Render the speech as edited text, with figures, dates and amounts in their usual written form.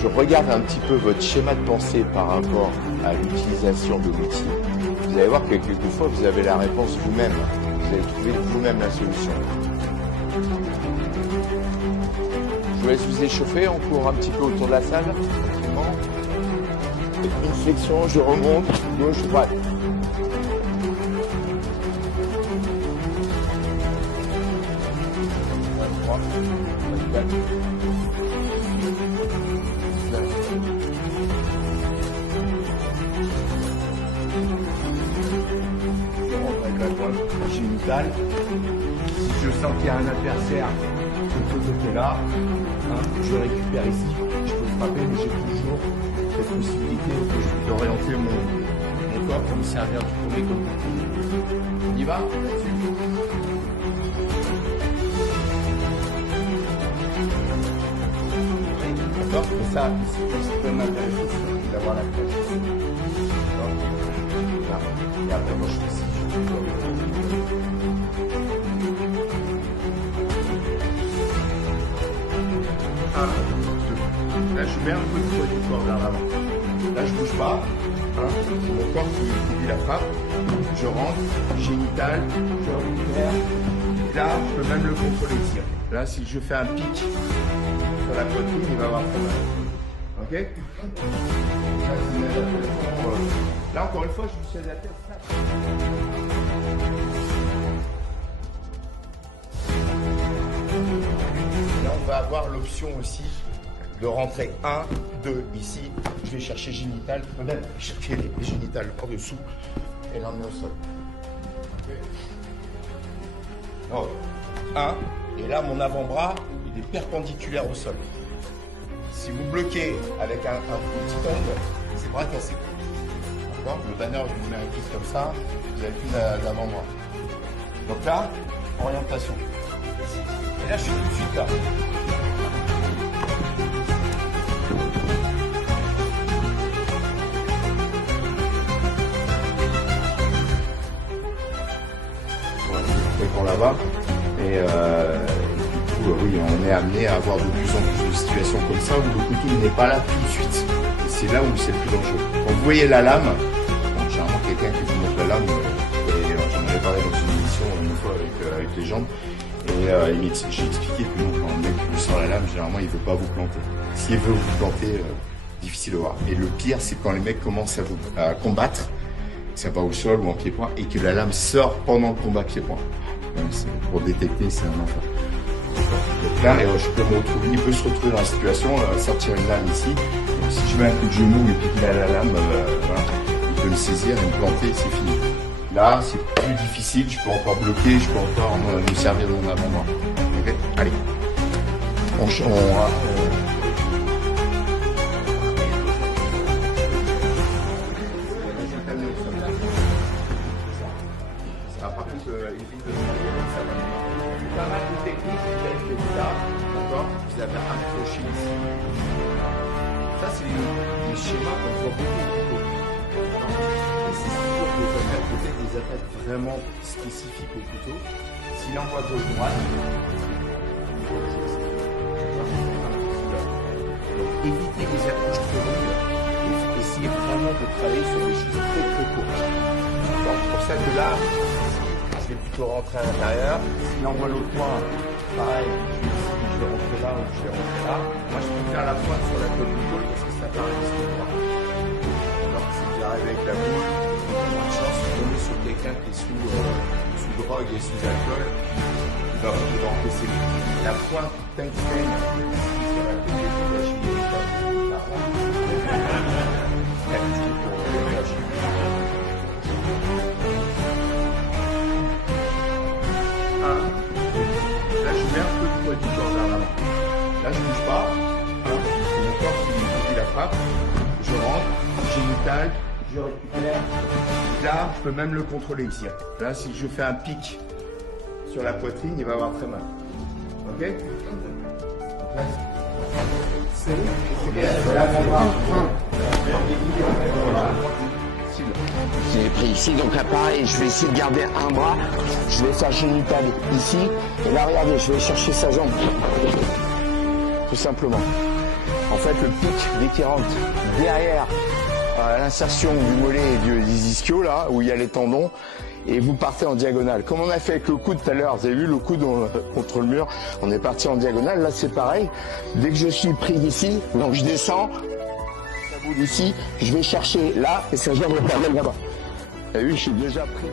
je regarde un petit peu votre schéma de pensée par rapport à l'utilisation de l'outil, vous allez voir que quelquefois vous avez la réponse vous-même. Vous allez trouver vous-même la solution. Je vous laisse vous échauffer, on court un petit peu autour de la salle. Tranquillement. Une flexion, je remonte, gauche, droite. Génital. Si je sens qu'il y a un adversaire de ce côté-là, je récupère ici, je peux frapper, mais j'ai toujours cette possibilité d'orienter mon corps pour me servir du premier comme on y va. D'accord. Mais ça, c'est quand même intéressant d'avoir la cloche. Et après, moi, je fais ici. Là, je mets un peu de poids du corps vers l'avant. Là, je bouge pas. C'est mon corps qui dit la frappe. Je rentre, génital, je récupère. Et là, je peux même le contrôler ici. Là, si je fais un pic sur la poitrine, il va avoir très mal. Ok? Là, encore une fois, je me suis adapté à ça. Là, on va avoir l'option aussi de rentrer 1, 2 ici. Je vais chercher génital, je peux même chercher les génitales en dessous et l'emmener au sol. Donc, 1, et là, mon avant-bras, il est perpendiculaire au sol. Si vous bloquez avec un petit angle, c'est bras cassé. Le banner, je vous mets un kick comme ça, vous avez plus l'avant-bras. Donc là, orientation. Et là, je suis tout de suite là. Pour là-bas. Et du coup, oui, on est amené à avoir de plus en plus de situations comme ça où le couteau n'est pas là tout de suite. Et c'est là où c'est le plus dangereux. Quand vous voyez la lame, généralement quelqu'un qui vous montre la lame, et j'en avais parlé dans une émission une fois avec les jambes, et j'ai expliqué que non, quand le mec vous sort la lame, généralement il ne veut pas vous planter. S'il veut vous planter, difficile de voir. Et le pire, c'est quand les mecs commencent à combattre, que ça va au sol ou en pied-point, et que la lame sort pendant le combat pied-point. Pour détecter, c'est un enfer. Donc là, je peux me retrouver, il peut se retrouver dans la situation, sortir une lame ici. Donc, si je mets un coup de genou et puis qu'il a la lame, voilà, il peut me saisir et me planter, c'est fini. Là, c'est plus difficile, je peux encore bloquer, je peux encore me servir de mon avant-bras. Ok, allez. Par contre, évite de ça va. Pas mal de techniques, vous avez fait ça, d'accord? Vous avez accroché ici. Ça, c'est les schémas qu'on voit beaucoup. Et c'est sûr que vous avez peut-être des attaques vraiment spécifiques au couteau. S'il envoie gauche-droite, donc évitez les approches trop longues et essayez vraiment de travailler sur des choses très très courtes. Donc, c'est pour ça que là, je vais plutôt rentrer à l'intérieur. S'il envoie l'autre point, pareil, je vais rentrer là ou je vais rentrer là. Moi, je peux faire la pointe sur la côte du col parce que ça paraît rester droit. Alors, si j'arrive avec la boule, on a moins de chance de tomber sur quelqu'un qui est sous drogue et sous alcool. Il va encaisser la pointe tank sur la côte du col. Là, je mets un peu de poids du corps vers l'avant. Là, je ne bouge pas. C'est mon corps qui la frappe. Je rentre, génital, je récupère. Là, je peux même le contrôler ici. Là, si je fais un pic sur la poitrine, il va avoir très mal. Ok? Là, c'est j'ai pris ici, donc là pareil, je vais essayer de garder un bras, je vais faire génital ici, et là regardez, je vais chercher sa jambe, tout simplement. En fait, le pic, dès qu'il rentre derrière l'insertion du mollet et des ischios, là, où il y a les tendons, et vous partez en diagonale. Comme on a fait avec le coude tout à l'heure, vous avez vu le coude contre le mur, on est parti en diagonale. Là, c'est pareil. Dès que je suis pris ici, donc je descends, ça bout d'ici, je vais chercher là, et ça vient me permettre là-bas. Vous avez vu, je suis déjà pris.